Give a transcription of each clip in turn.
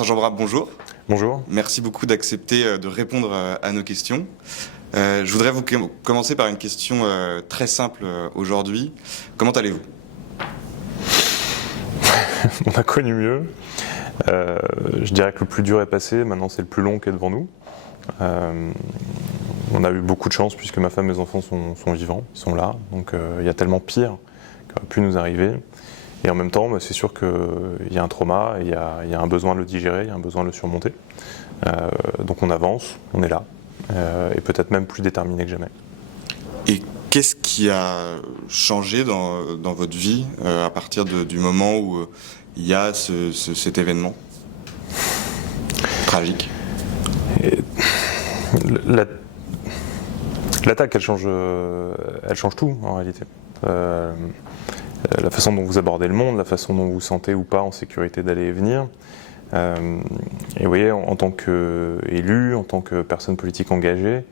Vincent Jeanbrat, bonjour. Bonjour. Merci beaucoup d'accepter de répondre à nos questions. Je voudrais vous commencer par une question très simple aujourd'hui. Comment allez-vous ? On a connu mieux. Je dirais que le plus dur est passé, maintenant c'est le plus long qui est devant nous. On a eu beaucoup de chance puisque ma femme et mes enfants sont vivants, ils sont là. Donc il y a tellement pire qui aurait pu nous arriver. Et en même temps, c'est sûr qu'il y a un trauma, il y a un besoin de le digérer, il y a un besoin de le surmonter. Donc on avance, on est là, et peut-être même plus déterminé que jamais. Et qu'est-ce qui a changé dans votre vie à partir du moment où il y a cet événement tragique ? L'attaque, elle change tout en réalité. La façon dont vous abordez le monde, la façon dont vous vous sentez ou pas en sécurité d'aller et venir. Et vous voyez, en tant qu'élu, en tant que personne politique engagée,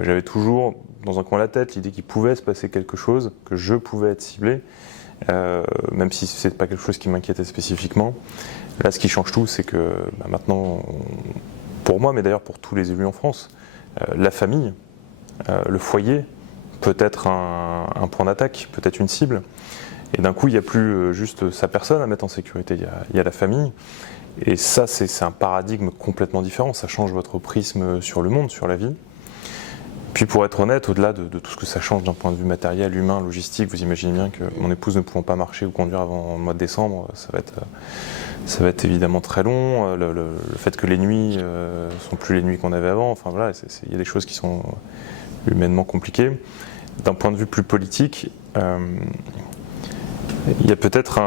j'avais toujours dans un coin de la tête l'idée qu'il pouvait se passer quelque chose, que je pouvais être ciblé, même si ce n'était pas quelque chose qui m'inquiétait spécifiquement. Là, ce qui change tout, c'est que maintenant, pour moi, mais d'ailleurs pour tous les élus en France, la famille, le foyer peut être un point d'attaque, peut être une cible. Et d'un coup, il n'y a plus juste sa personne à mettre en sécurité, il y a la famille. Et ça, c'est un paradigme complètement différent. Ça change votre prisme sur le monde, sur la vie. Puis pour être honnête, au-delà de tout ce que ça change d'un point de vue matériel, humain, logistique, vous imaginez bien que mon épouse ne pouvant pas marcher ou conduire avant le mois de décembre, ça va être évidemment très long. Le fait que les nuits ne sont plus les nuits qu'on avait avant, enfin voilà, il y a des choses qui sont humainement compliquées. D'un point de vue plus politique, il y a peut-être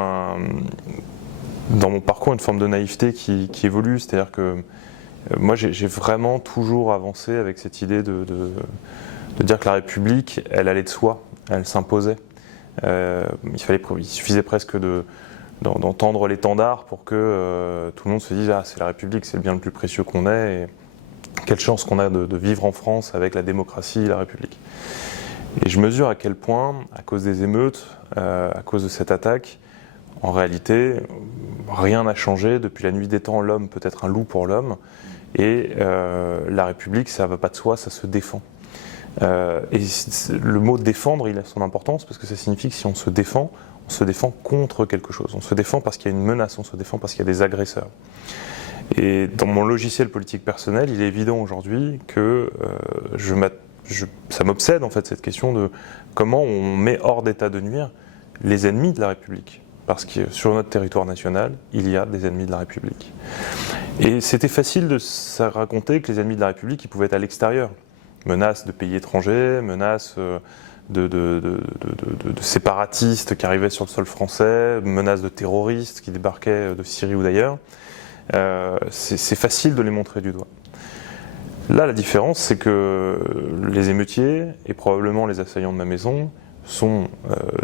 dans mon parcours une forme de naïveté qui évolue, c'est-à-dire que moi j'ai vraiment toujours avancé avec cette idée de dire que la République, elle allait de soi, elle s'imposait. Il suffisait presque d'entendre l'étendard pour que tout le monde se dise « Ah, c'est la République, c'est le bien le plus précieux qu'on ait, et quelle chance qu'on a de vivre en France avec la démocratie et la République ». Et je mesure à quel point, à cause des émeutes, à cause de cette attaque, en réalité, rien n'a changé. Depuis la nuit des temps, l'homme peut être un loup pour l'homme. Et la République, ça ne va pas de soi, ça se défend. Et le mot défendre, il a son importance parce que ça signifie que si on se défend contre quelque chose. On se défend parce qu'il y a une menace, on se défend parce qu'il y a des agresseurs. Et dans mon logiciel politique personnel, il est évident aujourd'hui que ça m'obsède en fait cette question de comment on met hors d'état de nuire les ennemis de la République. Parce que sur notre territoire national, il y a des ennemis de la République. Et c'était facile de se raconter que les ennemis de la République, ils pouvaient être à l'extérieur. Menaces de pays étrangers, menaces de séparatistes qui arrivaient sur le sol français, menaces de terroristes qui débarquaient de Syrie ou d'ailleurs. C'est facile de les montrer du doigt. Là, la différence, c'est que les émeutiers, et probablement les assaillants de ma maison, sont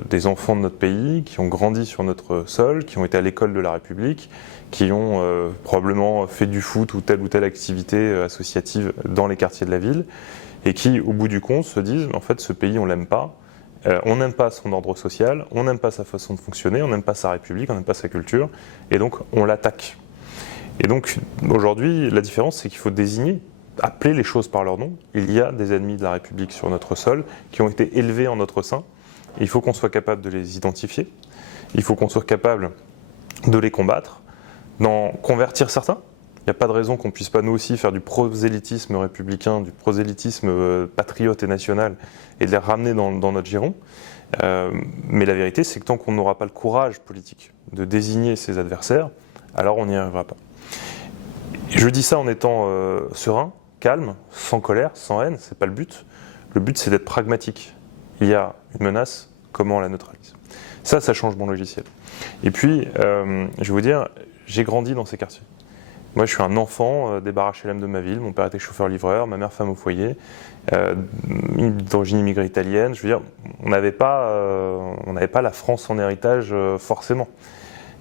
des enfants de notre pays, qui ont grandi sur notre sol, qui ont été à l'école de la République, qui ont probablement fait du foot ou telle activité associative dans les quartiers de la ville, et qui, au bout du compte, se disent, en fait, ce pays, on l'aime pas. On n'aime pas son ordre social, on n'aime pas sa façon de fonctionner, on n'aime pas sa République, on n'aime pas sa culture, et donc on l'attaque. Et donc, aujourd'hui, la différence, c'est qu'il faut appeler les choses par leur nom. Il y a des ennemis de la République sur notre sol qui ont été élevés en notre sein. Et il faut qu'on soit capable de les identifier. Il faut qu'on soit capable de les combattre, d'en convertir certains. Il n'y a pas de raison qu'on ne puisse pas nous aussi faire du prosélytisme républicain, du prosélytisme patriote et national et de les ramener dans notre giron. Mais la vérité, c'est que tant qu'on n'aura pas le courage politique de désigner ses adversaires, alors on n'y arrivera pas. Et je dis ça en étant serein, calme, sans colère, sans haine, c'est pas le but. Le but, c'est d'être pragmatique. Il y a une menace, comment on la neutralise ? Ça change mon logiciel. Et puis, je vais vous dire, j'ai grandi dans ces quartiers. Moi, je suis un enfant des bars HLM de ma ville. Mon père était chauffeur-livreur, ma mère femme au foyer, d'origine immigrée italienne. Je veux dire, on n'avait pas la France en héritage forcément.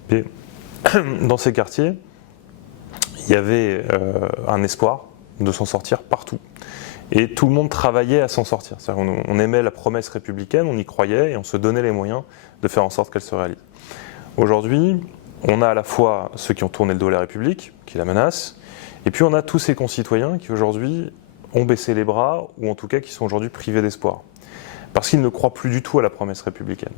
Mais dans ces quartiers, il y avait un espoir de s'en sortir partout. Et tout le monde travaillait à s'en sortir. On aimait la promesse républicaine, on y croyait et on se donnait les moyens de faire en sorte qu'elle se réalise. Aujourd'hui, on a à la fois ceux qui ont tourné le dos à la République, qui la menacent, et puis on a tous ces concitoyens qui aujourd'hui ont baissé les bras, ou en tout cas qui sont aujourd'hui privés d'espoir, parce qu'ils ne croient plus du tout à la promesse républicaine.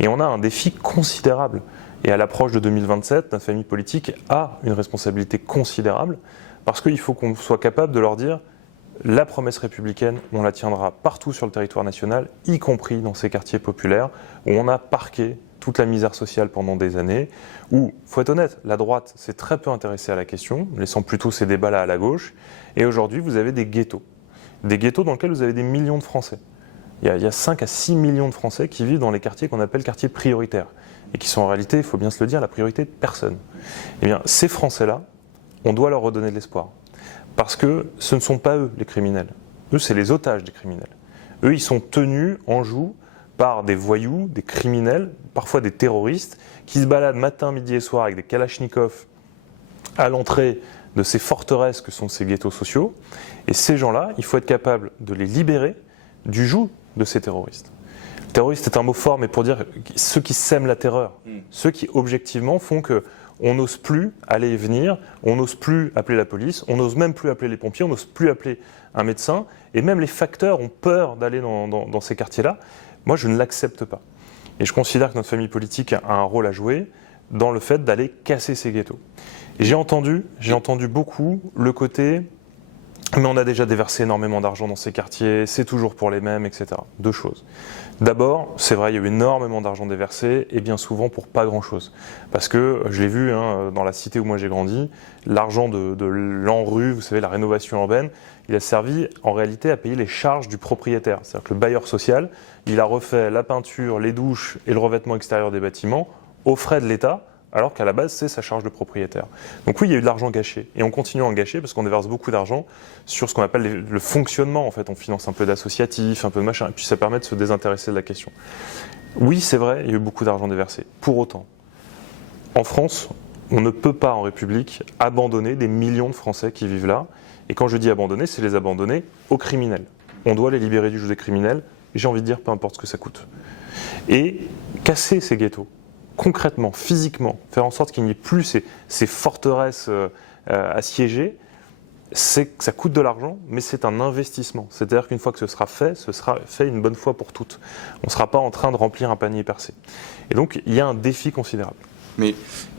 Et on a un défi considérable. Et à l'approche de 2027, notre famille politique a une responsabilité considérable, parce qu'il faut qu'on soit capable de leur dire la promesse républicaine, on la tiendra partout sur le territoire national, y compris dans ces quartiers populaires, où on a parqué toute la misère sociale pendant des années, où, il faut être honnête, la droite s'est très peu intéressée à la question, laissant plutôt ces débats-là à la gauche, et aujourd'hui vous avez des ghettos dans lesquels vous avez des millions de Français. Il y a 5 à 6 millions de Français qui vivent dans les quartiers qu'on appelle quartiers prioritaires, et qui sont en réalité, il faut bien se le dire, la priorité de personne. Eh bien, ces Français-là, on doit leur redonner de l'espoir. Parce que ce ne sont pas eux les criminels. Eux, c'est les otages des criminels. Eux, ils sont tenus en joue par des voyous, des criminels, parfois des terroristes, qui se baladent matin, midi et soir avec des kalachnikovs à l'entrée de ces forteresses que sont ces ghettos sociaux. Et ces gens-là, il faut être capable de les libérer du joug de ces terroristes. Le terroriste est un mot fort, mais pour dire ceux qui sèment la terreur, ceux qui objectivement font que on n'ose plus aller et venir, on n'ose plus appeler la police, on n'ose même plus appeler les pompiers, on n'ose plus appeler un médecin, et même les facteurs ont peur d'aller dans ces quartiers-là. Moi, je ne l'accepte pas. Et je considère que notre famille politique a un rôle à jouer dans le fait d'aller casser ces ghettos. Et j'ai entendu beaucoup le côté « mais on a déjà déversé énormément d'argent dans ces quartiers, c'est toujours pour les mêmes, etc. » Deux choses. D'abord, c'est vrai, il y a eu énormément d'argent déversé, et bien souvent pour pas grand-chose. Parce que, je l'ai vu dans la cité où moi j'ai grandi, l'argent de l'ANRU, vous savez, la rénovation urbaine, il a servi en réalité à payer les charges du propriétaire. C'est-à-dire que le bailleur social, il a refait la peinture, les douches et le revêtement extérieur des bâtiments aux frais de l'État, alors qu'à la base, c'est sa charge de propriétaire. Donc oui, il y a eu de l'argent gâché, et on continue à en gâcher parce qu'on déverse beaucoup d'argent sur ce qu'on appelle le fonctionnement. En fait, on finance un peu d'associatifs, un peu de machin, et puis ça permet de se désintéresser de la question. Oui, c'est vrai, il y a eu beaucoup d'argent déversé. Pour autant, en France, on ne peut pas, en République, abandonner des millions de Français qui vivent là. Et quand je dis abandonner, c'est les abandonner aux criminels. On doit les libérer du joug des criminels, et j'ai envie de dire, peu importe ce que ça coûte. Et casser ces ghettos, concrètement, physiquement, faire en sorte qu'il n'y ait plus ces forteresses assiégées, ça coûte de l'argent, mais c'est un investissement. C'est-à-dire qu'une fois que ce sera fait une bonne fois pour toutes. On ne sera pas en train de remplir un panier percé. Et donc, il y a un défi considérable. Mais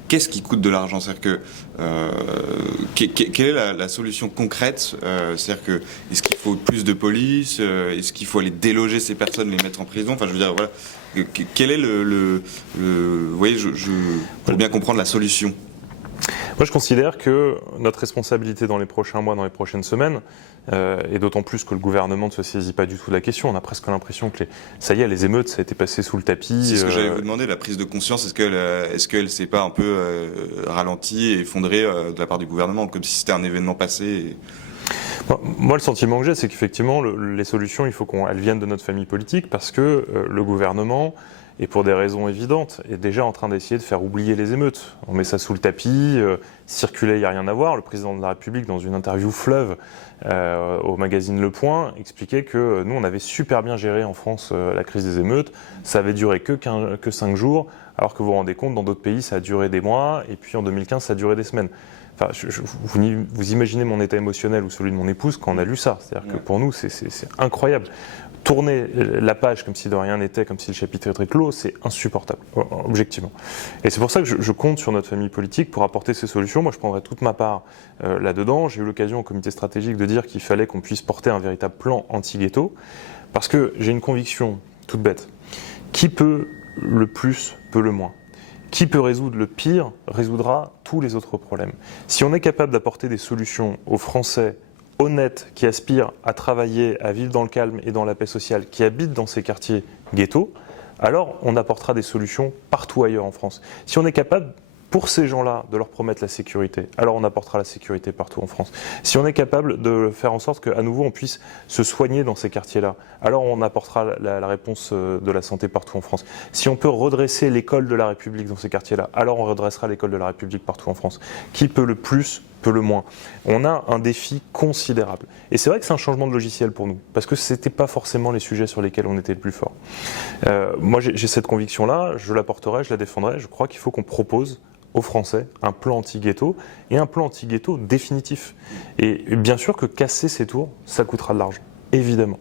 qu'est-ce qui coûte de l'argent ? C'est-à-dire que quelle est la solution concrète ? C'est-à-dire que est-ce qu'il faut plus de police ? Est-ce qu'il faut aller déloger ces personnes, les mettre en prison ? Enfin, je veux dire, voilà. Quel est vous voyez, pour bien comprendre la solution. Moi, je considère que notre responsabilité dans les prochains mois, dans les prochaines semaines, et d'autant plus que le gouvernement ne se saisit pas du tout de la question, on a presque l'impression que ça y est, les émeutes, ça a été passé sous le tapis. C'est ce que j'allais vous demander, la prise de conscience, est-ce qu'elle s'est pas un peu ralentie et effondrée de la part du gouvernement, comme si c'était un événement passé Moi, le sentiment que j'ai, c'est qu'effectivement, les solutions, il faut qu'elles viennent de notre famille politique, parce que le gouvernement, et pour des raisons évidentes, est déjà en train d'essayer de faire oublier les émeutes. On met ça sous le tapis, circuler, il n'y a rien à voir. Le président de la République, dans une interview fleuve au magazine Le Point, expliquait que nous, on avait super bien géré en France la crise des émeutes. Ça avait duré que 5 jours, alors que vous vous rendez compte, dans d'autres pays, ça a duré des mois, et puis en 2015, ça a duré des semaines. Enfin, vous imaginez mon état émotionnel ou celui de mon épouse quand on a lu ça. C'est-à-dire que pour nous, c'est incroyable. Tourner la page comme si de rien n'était, comme si le chapitre était clos, c'est insupportable, objectivement. Et c'est pour ça que je compte sur notre famille politique pour apporter ces solutions. Moi, je prendrai toute ma part là-dedans. J'ai eu l'occasion au comité stratégique de dire qu'il fallait qu'on puisse porter un véritable plan anti-ghetto, parce que j'ai une conviction toute bête. Qui peut le plus, peut le moins. Qui peut résoudre le pire, résoudra tous les autres problèmes. Si on est capable d'apporter des solutions aux Français honnêtes qui aspirent à travailler, à vivre dans le calme et dans la paix sociale, qui habitent dans ces quartiers ghettos, alors on apportera des solutions partout ailleurs en France. Si on est capable, pour ces gens-là, de leur promettre la sécurité, alors on apportera la sécurité partout en France. Si on est capable de faire en sorte qu'à nouveau on puisse se soigner dans ces quartiers-là, alors on apportera la réponse de la santé partout en France. Si on peut redresser l'école de la République dans ces quartiers-là, alors on redressera l'école de la République partout en France. Qui peut le plus, peut le moins. On a un défi considérable. Et c'est vrai que c'est un changement de logiciel pour nous, parce que ce n'étaient pas forcément les sujets sur lesquels on était le plus fort. Moi, j'ai cette conviction-là, je la porterai, je la défendrai. Je crois qu'il faut qu'on propose aux Français un plan anti-ghetto et un plan anti-ghetto définitif. Et bien sûr que casser ces tours, ça coûtera de l'argent, évidemment.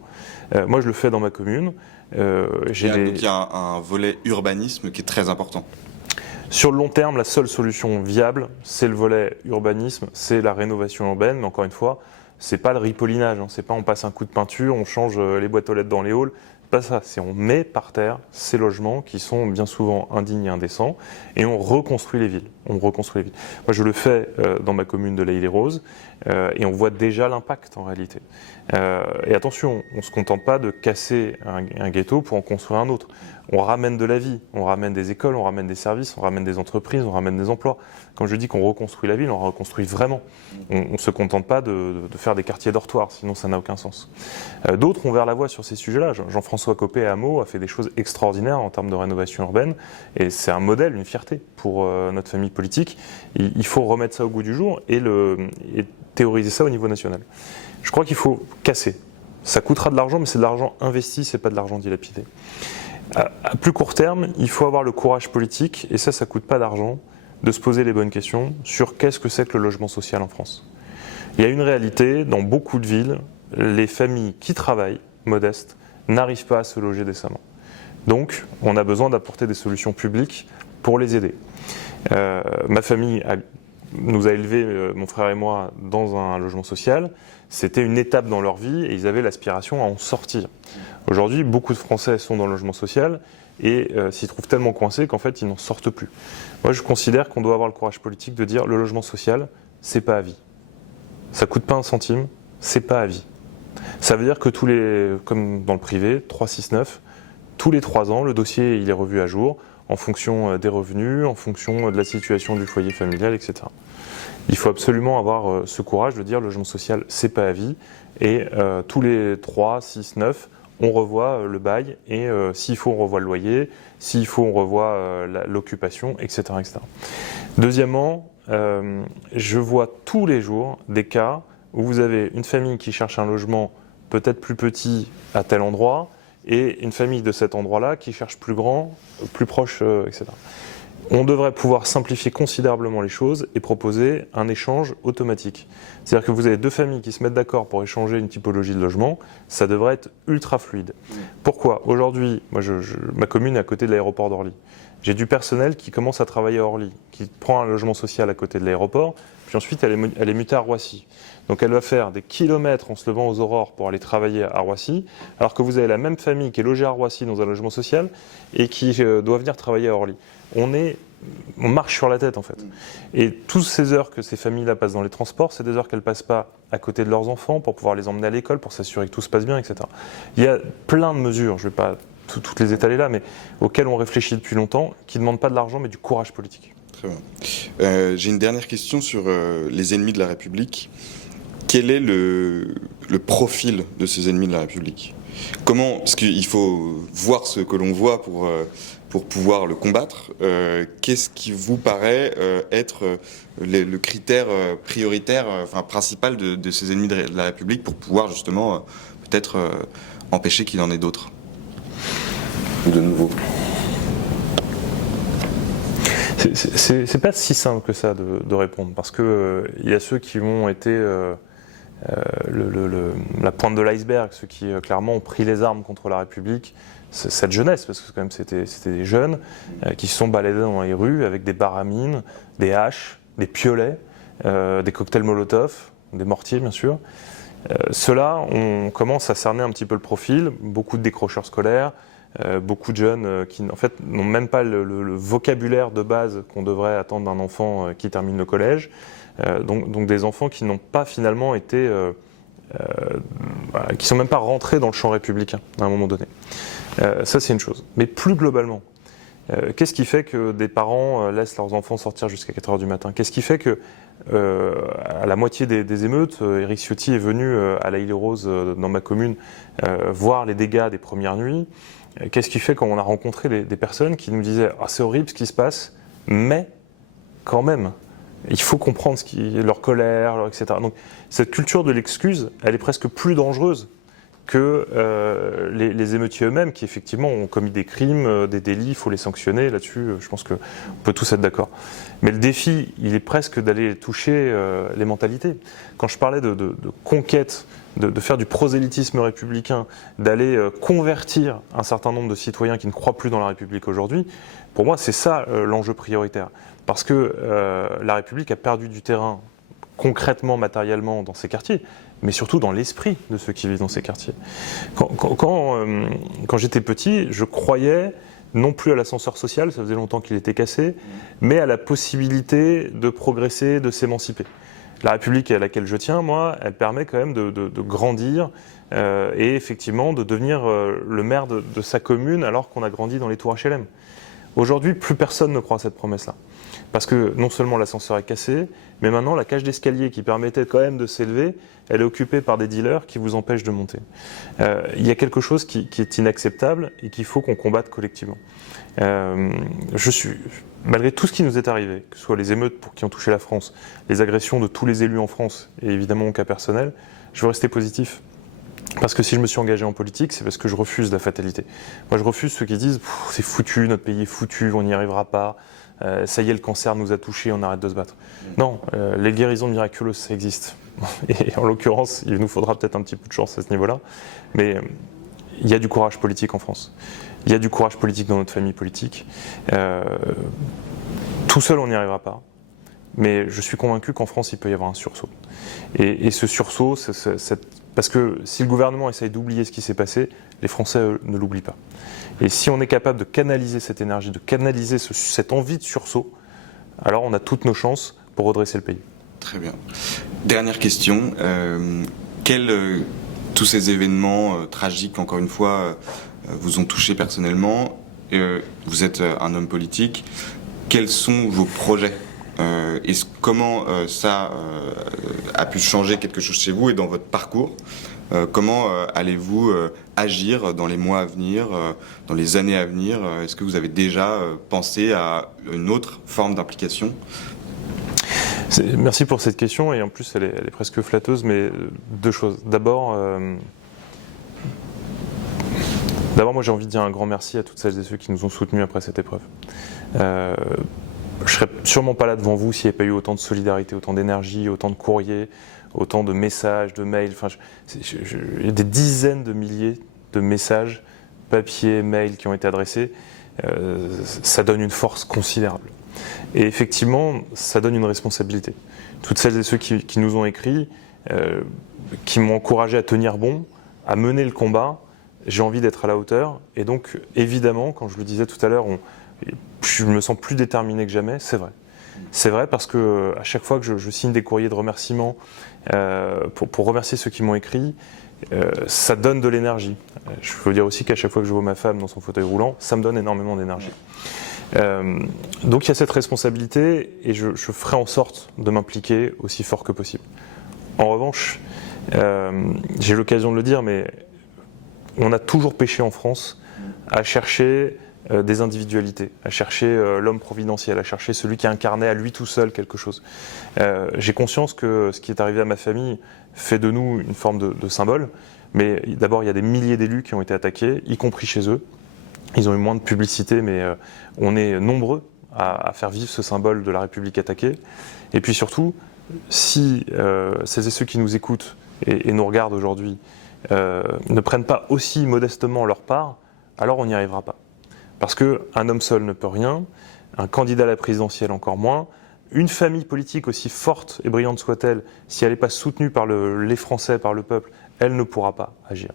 Moi, je le fais dans ma commune. Donc il y a un volet urbanisme qui est très important. Sur le long terme, la seule solution viable, c'est le volet urbanisme, c'est la rénovation urbaine. Mais encore une fois, c'est pas le ripollinage. C'est pas on passe un coup de peinture, on change les boîtes aux lettres dans les halls. Pas ça, c'est on met par terre ces logements qui sont bien souvent indignes et indécents et on reconstruit les villes. Moi, je le fais dans ma commune de l'Haye-les-Roses et on voit déjà l'impact en réalité. Et attention, on ne se contente pas de casser un ghetto pour en construire un autre. On ramène de la vie, on ramène des écoles, on ramène des services, on ramène des entreprises, on ramène des emplois. Quand je dis qu'on reconstruit la ville, on reconstruit vraiment. On ne se contente pas de faire des quartiers dortoirs, sinon ça n'a aucun sens. D'autres ont ouvert la voie sur ces sujets-là. Jean-François Copé à Meaux a fait des choses extraordinaires en termes de rénovation urbaine et c'est un modèle, une fierté pour notre famille politique. Il faut remettre ça au goût du jour et théoriser ça au niveau national. Je crois qu'il faut casser. Ça coûtera de l'argent, mais c'est de l'argent investi, c'est pas de l'argent dilapidé. À plus court terme, il faut avoir le courage politique, et ça coûte pas d'argent, de se poser les bonnes questions sur qu'est-ce que c'est que le logement social en France. Il y a une réalité, dans beaucoup de villes, les familles qui travaillent, modestes, n'arrivent pas à se loger décemment. Donc, on a besoin d'apporter des solutions publiques pour les aider. Ma famille nous a élevés, mon frère et moi, dans un logement social. C'était une étape dans leur vie et ils avaient l'aspiration à en sortir. Aujourd'hui, beaucoup de Français sont dans le logement social et s'y trouvent tellement coincés qu'en fait, ils n'en sortent plus. Moi, je considère qu'on doit avoir le courage politique de dire le logement social, c'est pas à vie. Ça coûte pas un centime, c'est pas à vie. Ça veut dire que comme dans le privé, 369, tous les 3 ans, le dossier il est revu à jour en fonction des revenus, en fonction de la situation du foyer familial, etc. Il faut absolument avoir ce courage de dire le logement social, c'est pas à vie. Et tous les 3, 6, 9, on revoit le bail et s'il faut, on revoit le loyer, s'il faut, on revoit l'occupation, etc., etc. Deuxièmement, je vois tous les jours des cas où vous avez une famille qui cherche un logement peut-être plus petit à tel endroit et une famille de cet endroit-là qui cherche plus grand, plus proche, etc. On devrait pouvoir simplifier considérablement les choses et proposer un échange automatique. C'est-à-dire que vous avez 2 familles qui se mettent d'accord pour échanger une typologie de logement, ça devrait être ultra fluide. Pourquoi ? Aujourd'hui, ma commune est à côté de l'aéroport d'Orly. J'ai du personnel qui commence à travailler à Orly, qui prend un logement social à côté de l'aéroport, puis ensuite elle est mutée à Roissy. Donc elle va faire des kilomètres en se levant aux aurores pour aller travailler à Roissy, alors que vous avez la même famille qui est logée à Roissy dans un logement social et qui doit venir travailler à Orly. On marche sur la tête en fait. Et toutes ces heures que ces familles-là passent dans les transports, c'est des heures qu'elles ne passent pas à côté de leurs enfants pour pouvoir les emmener à l'école, pour s'assurer que tout se passe bien, etc. Il y a plein de mesures, je ne vais pas toutes les étaler là, mais auxquelles on réfléchit depuis longtemps, qui ne demandent pas de l'argent mais du courage politique. Très bien. J'ai une dernière question sur les ennemis de la République. Quel est le profil de ces ennemis de la République ? Parce qu'il faut voir ce que l'on voit pour pouvoir le combattre. Qu'est-ce qui vous paraît être le critère prioritaire, principal de ces ennemis de la République pour pouvoir justement peut-être empêcher qu'il en ait d'autres ou de nouveau ? C'est pas si simple que ça de répondre, parce que il y a ceux qui ont été la pointe de l'iceberg, ceux qui clairement ont pris les armes contre la République, cette jeunesse, parce que quand même c'était des jeunes qui se sont baladés dans les rues avec des baramines, des haches, des piolets, des cocktails Molotov, des mortiers bien sûr. Ceux-là, on commence à cerner un petit peu le profil, beaucoup de décrocheurs scolaires, beaucoup de jeunes qui en fait n'ont même pas le vocabulaire de base qu'on devrait attendre d'un enfant qui termine le collège. Donc des enfants qui n'ont pas finalement été, qui sont même pas rentrés dans le champ républicain à un moment donné. Ça c'est une chose. Mais plus globalement, qu'est-ce qui fait que des parents laissent leurs enfants sortir jusqu'à 4h du matin ? Qu'est-ce qui fait que à la moitié des émeutes, Éric Ciotti est venu à l'Haye-les-Roses dans ma commune voir les dégâts des premières nuits ? Qu'est-ce qui fait qu'on a rencontré des personnes qui nous disaient « Ah, c'est horrible ce qui se passe, mais quand même, il faut comprendre leur colère, etc. » Donc cette culture de l'excuse, elle est presque plus dangereuse que les émeutiers eux-mêmes, qui effectivement ont commis des crimes, des délits, il faut les sanctionner. Là-dessus, je pense qu'on peut tous être d'accord. Mais le défi, il est presque d'aller toucher les mentalités. Quand je parlais de conquête, de faire du prosélytisme républicain, d'aller convertir un certain nombre de citoyens qui ne croient plus dans la République aujourd'hui, pour moi, c'est ça l'enjeu prioritaire. Parce que la République a perdu du terrain concrètement, matériellement dans ces quartiers, mais surtout dans l'esprit de ceux qui vivent dans ces quartiers. Quand j'étais petit, je croyais non plus à l'ascenseur social, ça faisait longtemps qu'il était cassé, mais à la possibilité de progresser, de s'émanciper. La République à laquelle je tiens, moi, elle permet quand même de grandir et effectivement de devenir le maire de sa commune alors qu'on a grandi dans les tours HLM. Aujourd'hui, plus personne ne croit à cette promesse-là. Parce que non seulement l'ascenseur est cassé, mais maintenant la cage d'escalier qui permettait quand même de s'élever, elle est occupée par des dealers qui vous empêchent de monter. Il y a quelque chose qui est inacceptable et qu'il faut qu'on combatte collectivement. Malgré tout ce qui nous est arrivé, que ce soit les émeutes qui ont touché la France, les agressions de tous les élus en France, et évidemment mon cas personnel, je veux rester positif. Parce que si je me suis engagé en politique, c'est parce que je refuse la fatalité. Moi, je refuse ceux qui disent « c'est foutu, notre pays est foutu, on n'y arrivera pas, ça y est, le cancer nous a touchés, on arrête de se battre ». Non, les guérisons miraculeuses, ça existe. Et en l'occurrence, il nous faudra peut-être un petit peu de chance à ce niveau-là. Mais il y a du courage politique en France. Il y a du courage politique dans notre famille politique. Tout seul, on n'y arrivera pas. Mais je suis convaincu qu'en France, il peut y avoir un sursaut. Et ce sursaut, parce que si le gouvernement essaye d'oublier ce qui s'est passé, les Français, eux, ne l'oublient pas. Et si on est capable de canaliser cette énergie, de canaliser cette envie de sursaut, alors on a toutes nos chances pour redresser le pays. Très bien. Dernière question. Tous ces événements tragiques, encore une fois, vous ont touché personnellement. Vous êtes un homme politique. Quels sont vos projets ? Comment ça a pu changer quelque chose chez vous et dans votre parcours ? Comment allez-vous agir dans les mois à venir, dans les années à venir ? Est-ce que vous avez déjà pensé à une autre forme d'implication ? Merci pour cette question, et en plus elle est presque flatteuse, mais deux choses. D'abord, moi j'ai envie de dire un grand merci à toutes celles et ceux qui nous ont soutenus après cette épreuve. Je serais sûrement pas là devant vous s'il n'y avait pas eu autant de solidarité, autant d'énergie, autant de courriers, autant de messages, de mails. Enfin, il y a des dizaines de milliers de messages, papier, mails qui ont été adressés. Ça donne une force considérable. Et effectivement, ça donne une responsabilité. Toutes celles et ceux qui nous ont écrit, qui m'ont encouragé à tenir bon, à mener le combat, j'ai envie d'être à la hauteur. Et donc, évidemment, quand je le disais tout à l'heure, je me sens plus déterminé que jamais, c'est vrai. C'est vrai parce que à chaque fois que je signe des courriers de remerciement pour remercier ceux qui m'ont écrit, ça donne de l'énergie. Je peux dire aussi qu'à chaque fois que je vois ma femme dans son fauteuil roulant, ça me donne énormément d'énergie. Donc il y a cette responsabilité et je ferai en sorte de m'impliquer aussi fort que possible. En revanche, j'ai l'occasion de le dire, mais on a toujours péché en France à chercher des individualités, à chercher l'homme providentiel, à chercher celui qui incarnait à lui tout seul quelque chose. J'ai conscience que ce qui est arrivé à ma famille fait de nous une forme de symbole, mais d'abord il y a des milliers d'élus qui ont été attaqués, y compris chez eux. Ils ont eu moins de publicité, mais on est nombreux à faire vivre ce symbole de la République attaquée. Et puis surtout, si celles et ceux qui nous écoutent et nous regardent aujourd'hui ne prennent pas aussi modestement leur part, alors on n'y arrivera pas. Parce qu'un homme seul ne peut rien, un candidat à la présidentielle encore moins, une famille politique aussi forte et brillante soit-elle, si elle n'est pas soutenue par les Français, par le peuple, elle ne pourra pas agir.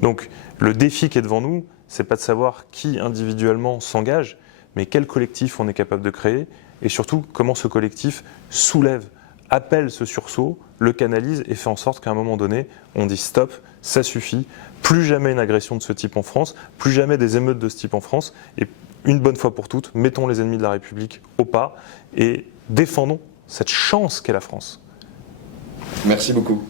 Donc le défi qui est devant nous, c'est pas de savoir qui individuellement s'engage, mais quel collectif on est capable de créer, et surtout comment ce collectif soulève, appelle ce sursaut, le canalise et fait en sorte qu'à un moment donné, on dit stop, ça suffit, plus jamais une agression de ce type en France, plus jamais des émeutes de ce type en France, et une bonne fois pour toutes, mettons les ennemis de la République au pas et défendons cette chance qu'est la France. Merci beaucoup.